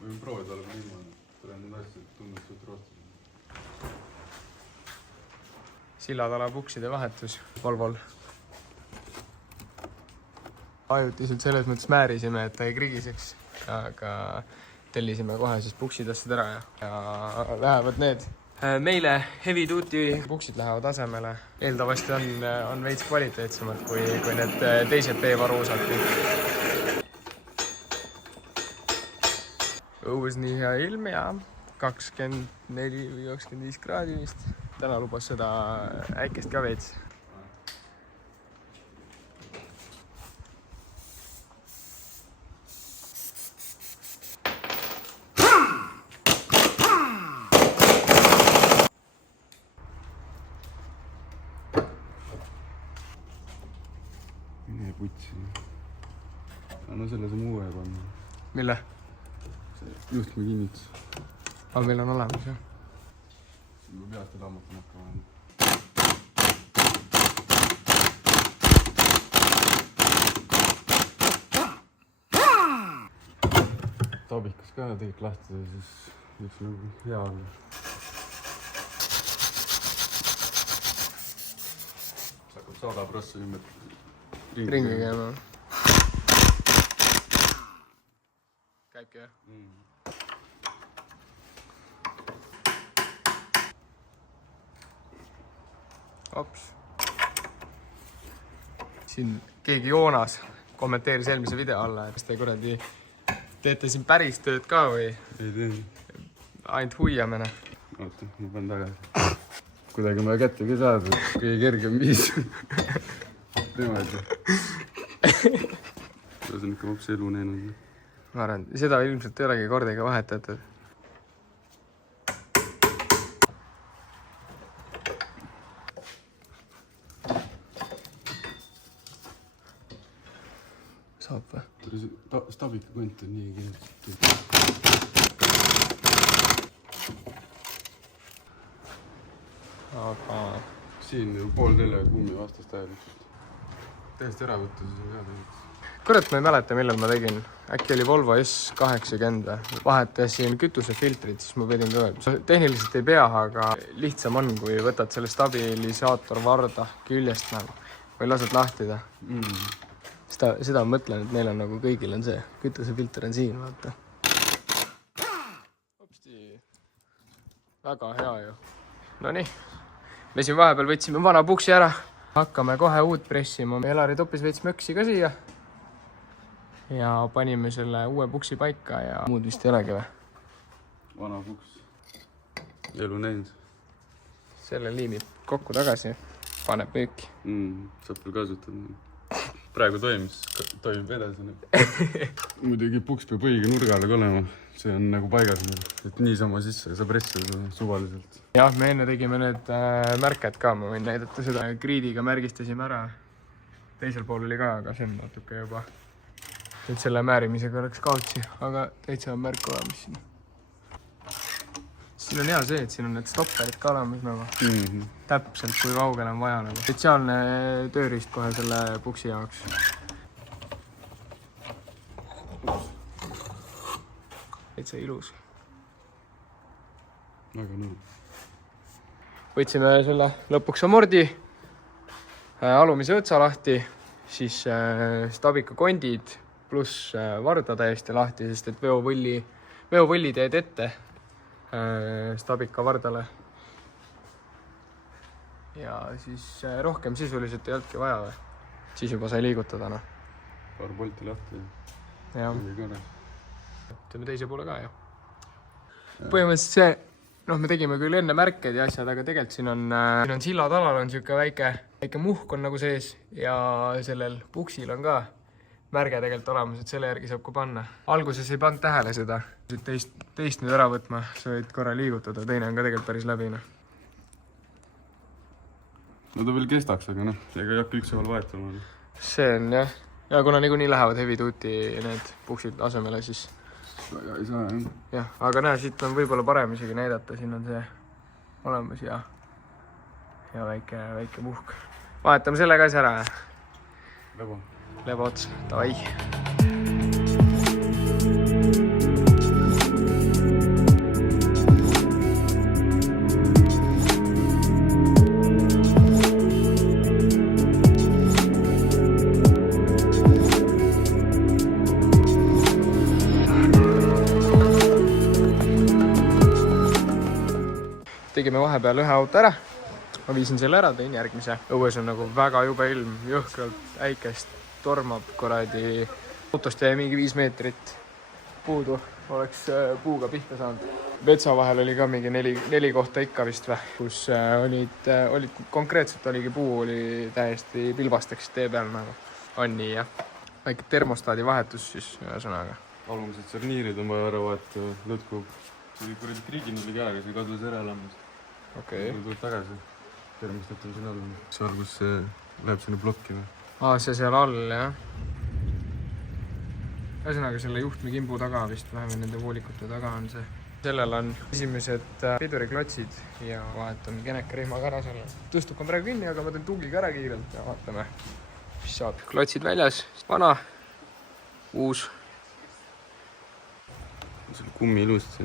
Võin proovida olla niimoodi. Tulen need asjad tundnud suht roostada. Sillatala pukside vahetus Volvol. Ajutiselt selles mõttes määrisime, et ta ei krigiseks, aga tellisime kohe siis puksidassid ära ja lähevad need. Meile heavy duty puksid lähevad asemele. Eeldavasti on veits kvaliteetsemad kui need teised B-varuusad. Õues nii hea ilm ja 24 või 25 kraadi vist. Täna lubas seda äikest ka veits. Mine putsi. No selle saame uue panna. Mille? Juhtme kinnitus. Aga meil on olemas, jah. Ma peast lammatan hakkama. Tabikas ka tegelikult lahtada, siis võiks nagu hea olla. See hakkab 100% ümber ringi käima. Käibki, jah? Ops. Siin keegi Joonas kommenteeris eelmise video alla, et kas te kuradi teete siin päris tööd ka või? Ei tee. Ainult huiamine. Oota, ma panen tagasi. Kuidagi ma kättegi saada, kõige kergem viis. Niimoodi. See on ikka hoopis elu näinud. Ma arvan, seda ilmselt ei olegi kordagi vahetatud. Saab või? Stabika kont on nii keeruline. Aga... Siin ju pool tellega kummi vastast ajalikult. Täiesti ära võtta, siis on ka tegelikult. Kurat, ma ei mäleta, millal ma tegin. Äkki oli Volvo S80. Vahetasin kütusefiltrit, siis ma pidin ka... Tehniliselt ei pea, aga lihtsam on, kui võtad selle stabilisaator varda küljest nagu. Või lased lahtida. Seda ma mõtlen, et meil on nagu kõigil on see. Kütusefilter on siin, vaata. Hopsti. Väga hea ju. Nonii. Me siin vahepeal võtsime vana puksi ära. Hakkame kohe uut pressima. Elari topis veits möksi ka siia. Ja panime selle uue puksi paika ja muud vist ei olegi või? Vana puks. Elu näinud. Selle liimib kokku tagasi. Paneb püüki. Saab küll kasutada. Praegu toimib edasi. Muidugi puks peab õige nurga all olema. See on nagu paigas meil. Et niisama sisse saab pressida suvaliselt. Jah, me enne tegime need märked ka. Ma võin näidata seda. Kriidiga märgistasime ära. Teisel pool oli ka, aga see on natuke juba. Nüüd selle määrimisega oleks kaotsi, aga täitsa on märk olemas siin. Siin on hea see, et siin on need stopperid ka olemas nagu. Täpselt kui kaugele on vaja nagu. Spetsiaalne tööriist kohe selle puksi jaoks. Täitsa ilus. Väga nõu. Võtsime selle lõpuks amordi, alumise õtsa lahti, siis stabika kondid pluss varda täiesti lahti, sest et veovõlli teed ette stabika vardale. Ja siis rohkem sisuliselt ei olnudki vaja või? Siis juba sai liigutada, noh. Paar polti lahti. Jah. Teeme teise poole ka, jah. Põhimõtteliselt see, noh, me tegime küll enne märked ja asjad, aga tegelikult siin on sillatalal on siuke väike muhk on nagu sees ja sellel puksil on ka märge tegelikult olemas, et selle järgi saab ka panna. Alguses ei pannud tähele seda. Teist nüüd ära võtma, sa võid korra liigutada, teine on ka tegelikult päris läbi. No ta veel kestaks, aga noh, ega ei hakka ükshaaval vahetama. See on jah. Ja kuna niikuinii lähevad heavy duty need puksid asemele, siis... Väga ei saa, jah. Jah, aga näe, siit on võib-olla parem isegi näidata, siin on see olemas ja väike muhk. Vahetame selle ka siis ära. Lebo ots, davai. tegime vahepeal ühe auto ära. Ma viisin selle ära, tõin järgmise. Õues on nagu väga jube ilm, jõhkralt äikest tormab kuradi. Autost jäi mingi 5 meetrit puudu, oleks puuga pihta saanud. Vetsa vahel oli ka mingi 4 kohta ikka vist või, kus olid konkreetselt oligi puu oli täiesti pilbasteks tee peal nagu. On nii jah. Väike termostaadi vahetus siis ühesõnaga. Alumised sarniirid on vaja ära vahetada, lõtkub. See oli kuradi kriigin oli käega, see kadus ära lamast. Okei. Tuleb tagasi. Termistat on siin all. Seal, kus see läheb sinna plokki. See seal all, jah. Ühesõnaga selle juhtmikimbu taga vist, vähemalt nende voolikute taga on see. Sellel on esimesed piduriklotsid ja vahetan genekarihmaga ära selle. Tõstuk on praegu kinni, aga ma teen tuugiga ära kiirelt ja vaatame, mis saab. Klotsid väljas, vana, uus. Selle kummi ilusti.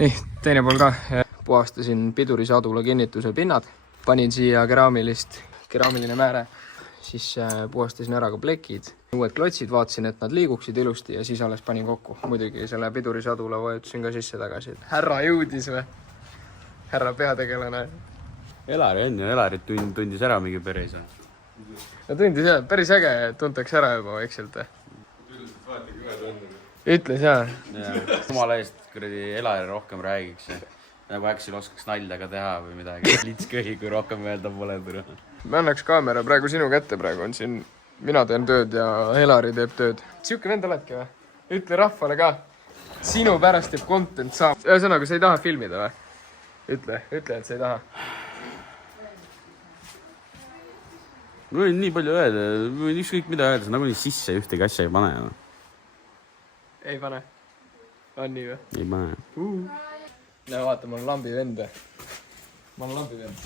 Nii, teine pool ka. Puhastasin pidurisadula kinnituse pinnad. Panin siia keraamiline määre. Siis puhastasin ära ka plekid. Uued klotsid, vaatasin, et nad liiguksid ilusti ja siis alles panin kokku. Muidugi selle pidurisadula vajutasin ka sisse tagasi. Härra jõudis või? Härra peategelane. Elari on ju, Elarit tundis ära mingi päris. No tundis jah, päris äge, tuntakse ära juba vaikselt. Ütles jah. Jumala eest kuradi Elari rohkem räägiks. Nagu äksil oskaks naljaga teha või midagi. Litskõhi, kui rohkem öelda pole tule. Me annaks kaamera praegu sinu kätte, praegu on siin. Mina teen tööd ja Elari teeb tööd. Siuke vend oledki või? Ütle rahvale ka. Sinu pärast teeb content saab. Ühesõnaga, sa ei taha filmida või? Ütle, et sa ei taha. Ma võin nii palju öelda, ma võin ükskõik mida öelda, sa nagu nii sisse ühtegi asja ei pane. Ei pane? On nii või? Ei pane. No vaata, ma olen lambi vend. Ma olen lambi vend.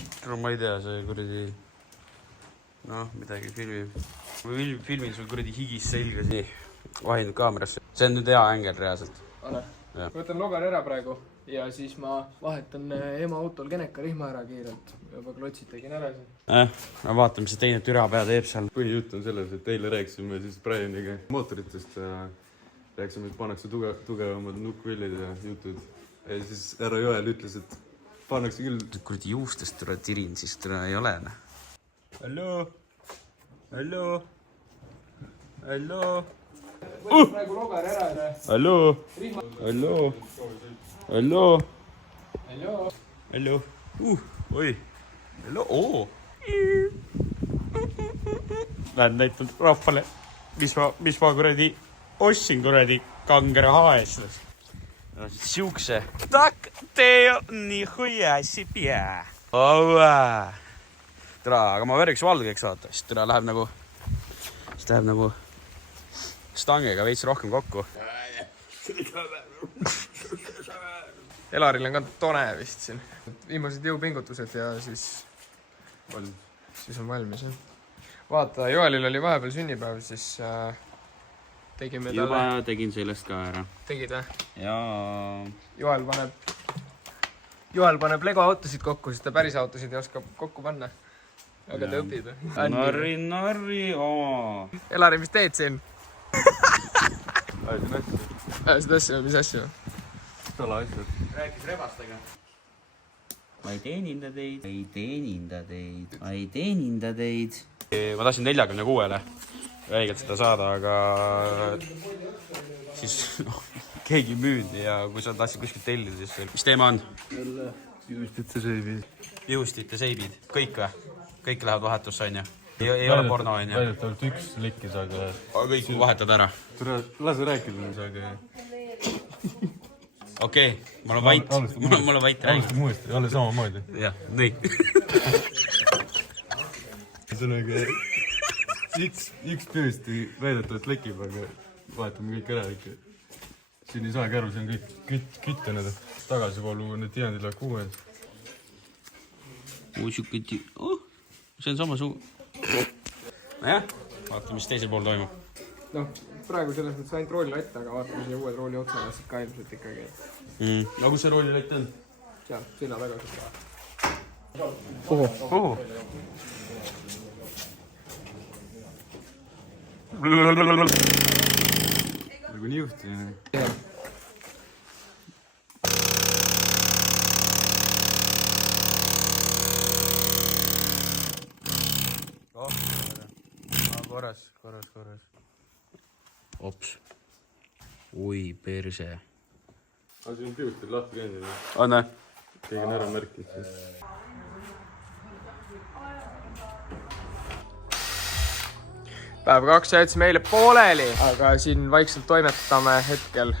Ma ei tea, see kuradi... Noh, midagi filmib. Ma filmin sul kuradi higis selga nii. Vahinud kaamerasse. See on nüüd hea ängel reaalselt. Anna. Võtan logar ära praegu ja siis ma vahetan ema autol genekarihma ära kiirelt. Juba klotsid tegin ära siin. Ma vaatan, mis see teine türapea teeb seal. Põhijutt on selles, et eile rääkisime siis Brianiga mootoritest ja rääkisime, et pannakse tugevamad nukkvillid ja jutud. Ja siis härra Joel ütles, et pannakse küll... Kuradi juustest türa tirin, siis türa ei ole. Hallo? Hallo? Hallo? Praegu logar ära. Hallo? Hallo? Hallo? Hallo? Hallo? Oi! Hallo? Oo! Mä näitan rahvale, mis ma kuradi ostsin kuradi kangere haeslas. Siukse. Tak, tee nihuja себе. Ova! Tere, aga ma värviks valgeks vaata, siis tere läheb nagu stangiga veits rohkem kokku. Elaril on ka tone vist siin. Viimased jõupingutused ja siis on valmis. Vaata, Joelil oli vahepeal sünnipäev, siis tegime talle... Juba tegin sellest ka ära. Tegid või? Jaa. Joel paneb Lego autosid kokku, sest ta päris autosid ei oska kokku panna. Aga ta õpib. Narri oma. Elari, mis teed siin? Ajasin asja. Mis asju? Tala asjad. Rääkis rebastega. Ma ei teeninda teid. Ma tahtsin 46-le väigelt seda saada, aga siis keegi müüdi ja kui sa tahtsid kuskilt tellida, siis mis teema on? Juustite seibid. Juustite seibid. Kõik või? Kõik lähevad vahetusse, on ju? Ei ole porno, on ju? Väidetavalt üks likkis, aga... Kõik vahetad ära. Lase rääkida, aga... Okei, mul on vait. Mul on vait räägida. Alustame uuesti, jälle samamoodi. Jah, nii. Sellega üks töösti väidetavalt lekib, aga vahetame kõik ära ikka. Siin ei saagi aru, see on kõik küttenud. Tagasivoolu need tihendid läheb kuu ees. See on sama suu. Jah, vaatame, mis teisel pool toimub. Noh, praegu selles mõttes ainult roolilott, aga vaatame siia uued rooli otsa, ka ilmselt ikkagi. No kus see roolilott on? Seal, sinna tagasi. Oho. Nagu nii juhti. korras. Ops. Oi, perse. Aga siin on piutil lahti käinud. Näe. Keegi on ära märkinud. Päev 2 jätsime eile pooleli, aga siin vaikselt toimetame hetkel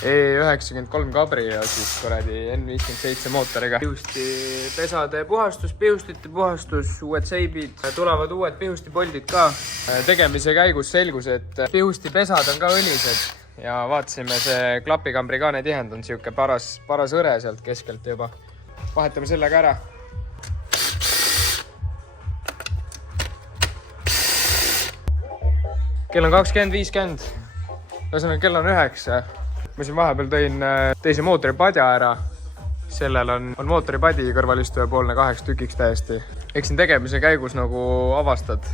E93 kabri ja siis kuradi N57 mootoriga. Pihustipesade puhastus, pihustite puhastus, uued seibid, tulevad uued pihustipoldid ka. Tegemise käigus selgus, et pihustipesad on ka õlised ja vaatasime, see klapikambri ka need tihendanud, siuke paras õre sealt keskelt juba. Vahetame selle ka ära. Kell on 20.50, ühesõnaga kell on 9. Ma siin vahepeal tõin teise mootoripadja ära. Sellel on mootoripadi kõrvalistujapoolne 8 tükiks täiesti. Eks siin tegemise käigus nagu avastad.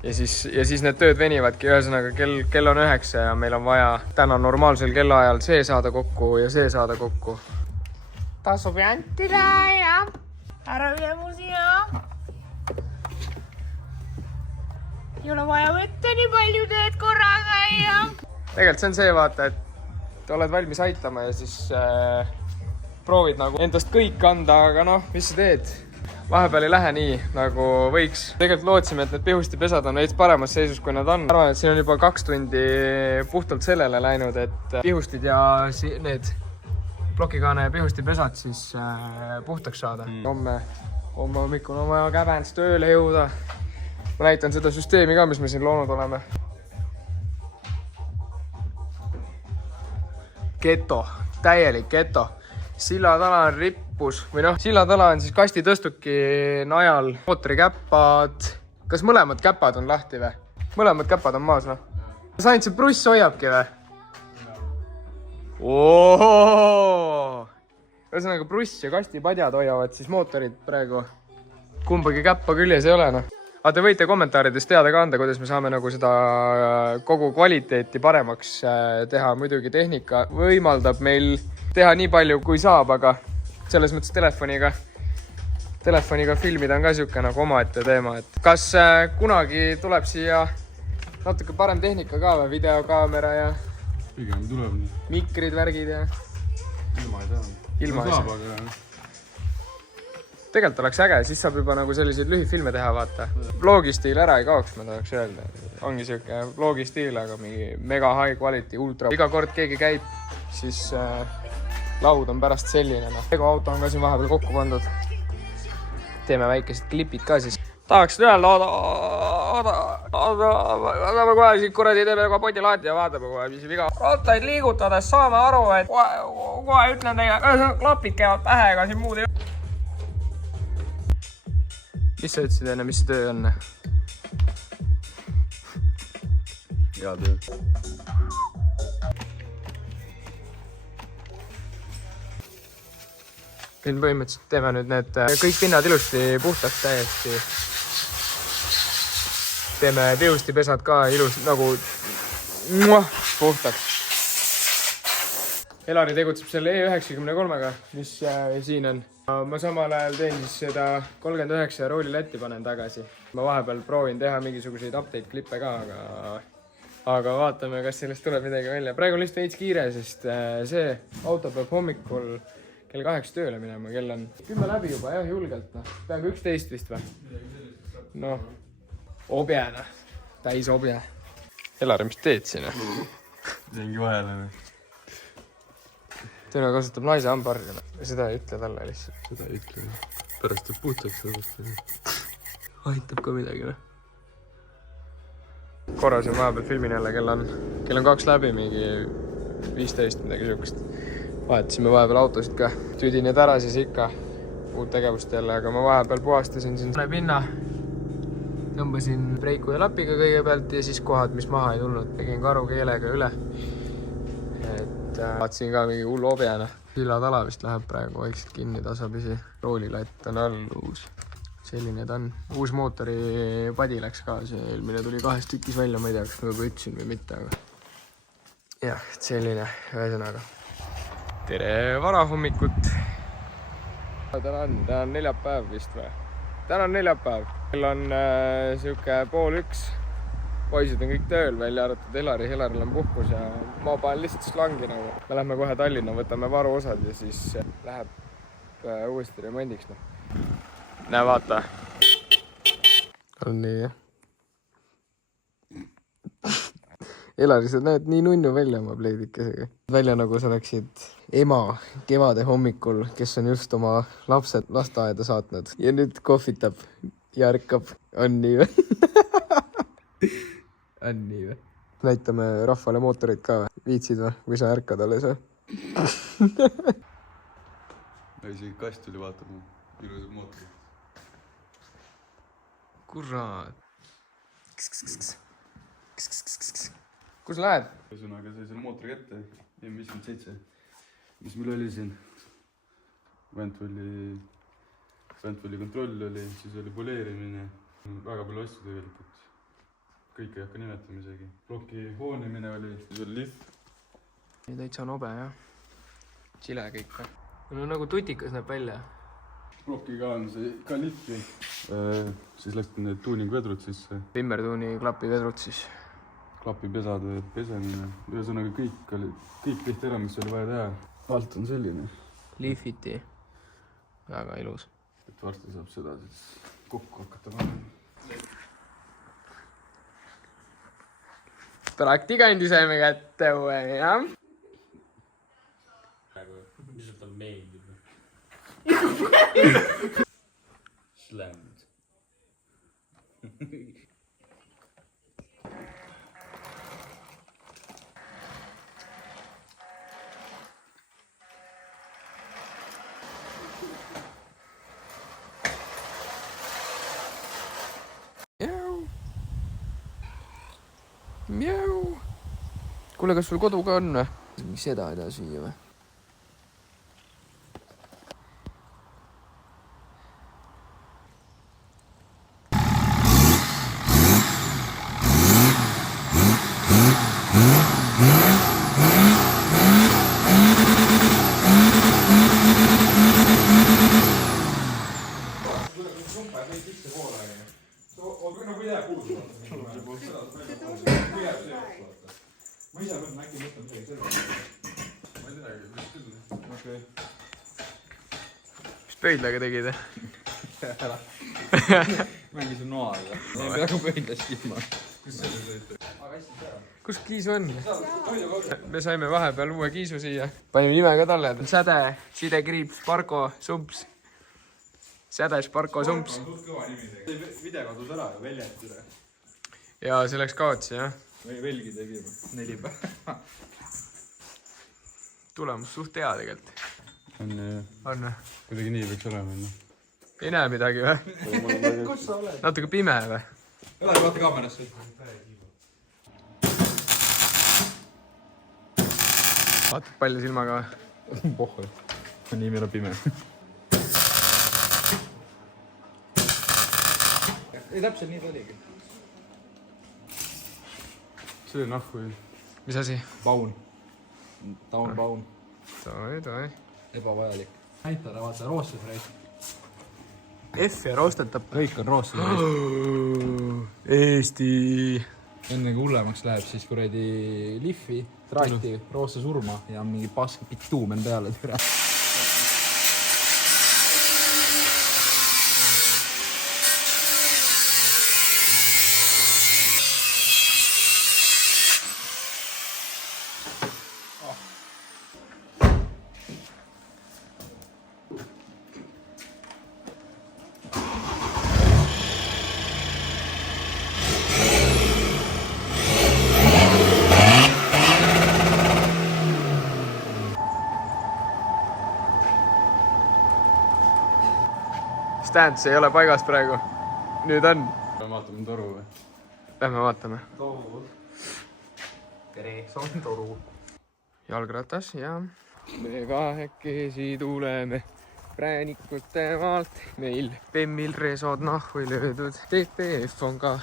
Ja siis need tööd venivadki. Ühesõnaga kell on 9 ja meil on vaja täna normaalsel kellaajal see saada kokku ja see saada kokku. Tasub jäntida ja ära üle mu siia. Ei ole vaja võtta nii palju tööd korraga ja... Tegelikult see on see vaata, et oled valmis aitama ja siis proovid nagu endast kõik anda, aga noh, mis sa teed? Vahepeal ei lähe nii, nagu võiks. Tegelikult lootsime, et need pihustipesad on veits paremas seisus, kui nad on. Arvan, et siin on juba 2 tundi puhtalt sellele läinud, et pihustid ja need plokikaane ja pihustipesad siis puhtaks saada. Homme hommikul on vaja kävens tööle jõuda. Ma näitan seda süsteemi ka, mis me siin loonud oleme. Geto, täielik geto. Sillatala on rippus või noh, sillatala on siis kastitõstuki najal, mootorikäppad. Kas mõlemad käppad on lahti või? Mõlemad käppad on maas, noh. Kas ainult see bruss hoiabki või? Ühesõnaga bruss ja kastipadjad hoiavad siis mootorid praegu. Kumbagi käppa küljes ei ole, noh. Aga te võite kommentaarides teada ka anda, kuidas me saame nagu seda kogu kvaliteeti paremaks teha. Muidugi tehnika võimaldab meil teha nii palju, kui saab, aga selles mõttes telefoniga filmida on ka siuke nagu omaette teema. Et kas kunagi tuleb siia natuke parem tehnika ka või? Videokaamera ja pigem tuleb. Mikrid, värgid ja... Ilma ei saa. Ilma ei saa. Tegelikult oleks äge, siis saab juba nagu selliseid lühifilme teha, vaata. Vlogistiil ära ei kaoks, ma tahaks öelda. Ongi siuke vlogistiil, aga mingi mega high quality, ultra. Iga kord keegi käib, siis laud on pärast selline. Lego auto on ka siin vahepeal kokku pandud. Teeme väikesed klipid ka siis. Tahaksin öelda, oota, kohe siit kuradi teeme ka pondilaati ja vaatame kohe, mis viga. Rattaid liigutades saame aru, et kohe ütlen teile, klapid käivad pähega, siin muud ei... Mis sa ütlesid enne, mis see töö on? Hea töö. Siin põhimõtteliselt teeme nüüd need kõik pinnad ilusti puhtaks täiesti. Teeme pihustipesad ka ilusti nagu puhtaks. Elari tegutseb selle E93-ga, mis siin on. Ma samal ajal teen siis seda 39 rooli lätti panen tagasi. Ma vahepeal proovin teha mingisuguseid update-klippe ka, aga vaatame, kas sellest tuleb midagi välja. Praegu on lihtsalt veits kiire, sest see auto peab hommikul kell 8 tööle minema. Kell on 10 läbi juba, jah, julgelt. Peaaegu 11 vist või? Noh, objena. Täis obje. Elari, mis teed siin? Teengi vahele. Tõena kasutab naise hambargana. Seda ei ütle talle lihtsalt. Seda ei ütle. Pärast teeb puhtaks. Aitab ka midagi. Korras on vahepeal filmin jälle, kell on 2 läbi, mingi 15 midagi siukest. Vahetasime vahepeal autosid ka. Tüdined ära siis ikka uut tegevust jälle, aga ma vahepeal puhastasin siin pinna. Tõmbasin breikude lapiga kõigepealt ja siis kohad, mis maha ei tulnud. Tegin karukeelega üle. Vaatsin ka mingi hull objena. Sillatala vist läheb praegu vaikselt kinni tasapisi. Roolilatt on all uus. Selline ta on. Uus mootoripadi läks ka. See eelmine tuli 2 tükis välja. Ma ei tea, kas ma juba ütlesin või mitte. Aga... jah, selline ühesõnaga. Tere varahommikut. Täna on neljapäev vist või? Täna on neljapäev. Kell on siuke 12:30. poisid on kõik tööl, välja arvatud Elari. Elaril on puhkus ja ma panen lihtsalt slangi nagu. Me lähme kohe Tallinna, võtame varuosad ja siis läheb uuesti remondiks. Näe, vaata. On nii, jah? Elari, sa näed nii nunnu välja oma pleidikesega. Välja nagu sa oleksid ema kevade hommikul, kes on just oma lapsed lasteaeda saatnud. Ja nüüd kohvitab ja ärkab. On nii või? On nii või? Näitame rahvale mootorit ka või? Viitsid või? Või sa ärkad alles või? Isegi kast tuli vaatama. Ilusad mootorid. Kurat. Kus lähed? Ühesõnaga sai selle mootori kätte. M57. Mis meil oli siin? Ventuli kontroll oli, siis oli poleerimine. Väga palju asju tegelikult. Kõik ei hakka nimetama isegi. Ploki hoonemine oli, siis oli lift. Täitsa nobe, jah. Chile kõik või? No nagu tutikas näeb välja. Plokiga on see ka lifti. Siis läksid need tuuningvedrud sisse. Pimmertuuni klapivedrud siis. Klapipesade pesemine. Ühesõnaga kõik tehti ära, mis oli vaja teha. Alt on selline. Lifiti. Väga ilus. Et varsti saab seda siis kokku hakata panema. Praktikandi saime kätte uue, jah? Mis tal meeldib? Slammed. Mjau. Kuule, kas sul kodu ka on või? Mis seda ei taha süüa või? Mis pöidlaga tegid? Mängisin noaga. Ei peaaegu pöidlast ilma. Kus kiisu on? Me saime vahepeal uue kiisu siia. Panime nime ka talle. Säde, sidekriip, Sparko, Sumps. Säde, Sparko, Sumps. Video kadus ära ja väljast üle. Ja see läks kaotsi, jah? Või velgi tegime. 4 päeva. Tulemus suht hea tegelikult. On On. kuidagi nii võiks olema. Ei näe midagi või? Kus sa oled? Natuke pime või? Elari, vaata kaamerasse. Vaatad palju silmaga või? Pohhu. Nii meil on pime. Ei, täpselt nii ta oligi. See on ahvu. Mis asi? Paun. Taun, paun. Toi. Ebavajalik. Näitada, vaata, roosses reis. F ja roostetab. Kõik on roosses reis. Eesti. Enne kui hullemaks läheb, siis kuradi lihvi, traati, roosse surma ja mingi pask bituumen peale türa. Stance ei ole paigas praegu. Nüüd on. Lähme vaatame toru või? Lähme vaatame. Toru. Tere, see on toru. Jalgratas ja me kahekesi tuleme präänikute maalt. Meil Bemmil resod nahvu löödud. TPF on ka.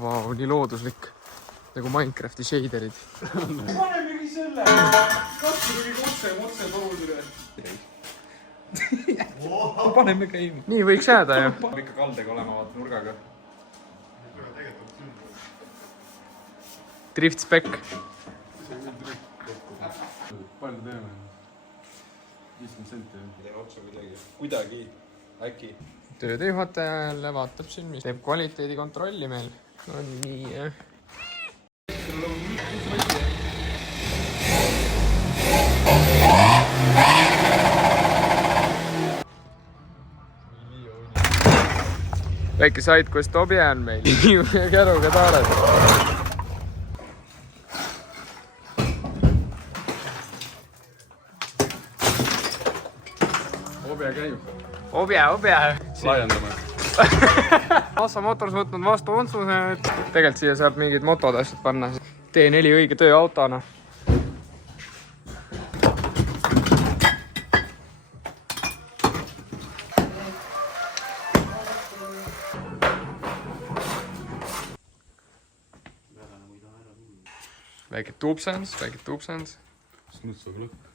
Vau, nii looduslik. Nagu Minecrafti shaderid. Panemegi selle! Katsugi otse toru üle. Paneme käima. Nii võiks jääda ju. Peab ikka kaldega olema, vaata nurgaga. Drift spec . palju teeme? 50 senti . kuidagi , äkki . töödejuhataja jälle vaatab siin , mis teeb kvaliteedikontrolli meil . on nii jah . väike sidequest obje on meil . käruga taared . Obje käib . obje . laiendame . Assa Motors võtnud vastu otsuse , et tegelikult siia saab mingid motod asjad panna . T4 õige tööautona . väike tupsens . Snutsu klõpp .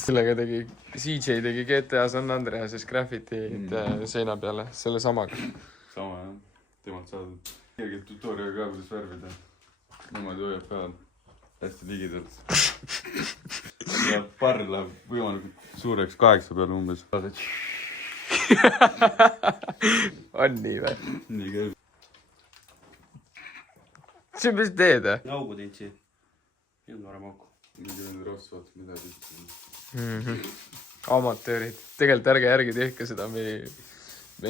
sellega tegi , CJ tegi GTA San Andreases graffiti'd seina peale , selle samaga . sama jah . temalt saadud . kerge tutorial ka , kuidas värvida . niimoodi hoiab peal . hästi ligidalt . ja parr läheb võimalikult suureks 8 peale umbes . on nii või ? nii käib . see , mis teed või ? augu teinud siia . ei olnud varem auku . mingi vend rohs vaatab midagi . amatöörid , tegelikult ärge järgi tehke seda , me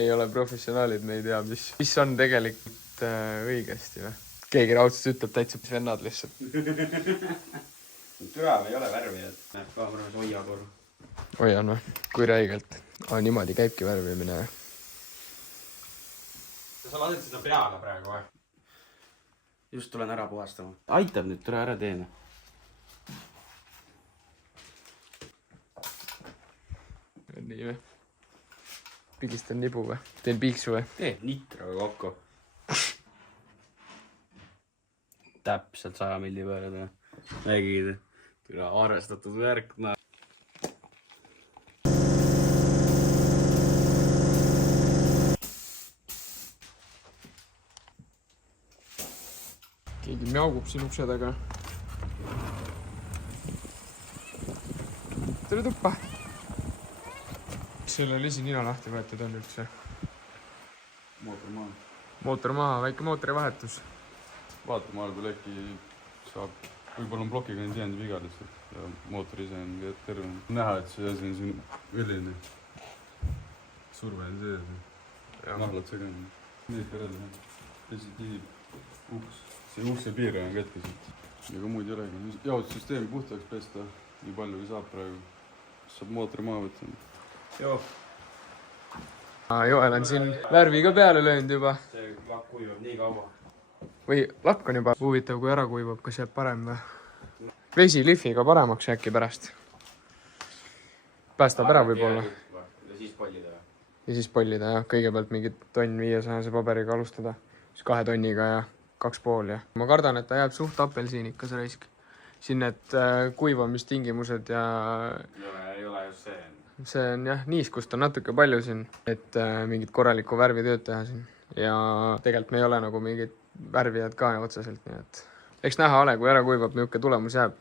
ei ole professionaalid , me ei tea , mis on tegelikult õigesti või . keegi raudselt ütleb täitsa vennad lihtsalt . türa ei ole värvi , et näeb kaameras hoia korra . hoian või ? kui räigelt ? niimoodi käibki värvimine . sa lased seda peale praegu või ? just tulen ära puhastama . aitab nüüd , tule ära teeme . nii või ? pigistan nibu või ? teen piiksu või ? tee nitroga kokku . täpselt 100 milli peale tee . nägid , tule arvestatud värk , noh . keegi mjaugub siin ukse taga . tere tuppa . kas selle lisi nina lahti võetud on üldse ? mootor maha . mootor maha , väike mootorivahetus . vaata maal peal äkki saab , võib-olla on plokiga nüüd jäänud viga lihtsalt ja mootor ise on terve . näha , et see asi on siin õline . surve on sees . nahlad segane . nii perele jah . lihtsalt nihib uks . see ukse piir on katki siit . ega muud ei olegi . jaotussüsteemi puhtaks pesta , nii palju kui saab praegu . saab mootori maha võtta . joo . Joel on siin värvi ka peale löönud juba . see lakk kuivab nii kaua . või lakk on juba huvitav , kui ära kuivab , kas jääb parem või ? vesi lihviga paremaks äkki pärast . päästab ära võib-olla . ja siis pollida või ? ja siis pollida jah , kõigepealt mingi tonn 500 paberiga alustada . siis 2 tonniga ja 2,5 ja . ma kardan , et ta jääb suht apelsinikas raisk . siin need kuivamistingimused ja ei ole just see . see on jah , niiskust on natuke palju siin , et mingit korralikku värvitööd teha siin . ja tegelikult me ei ole nagu mingid värvijad ka otseselt , nii et eks näha ole , kui ära kuivab , niisugune tulemus jääb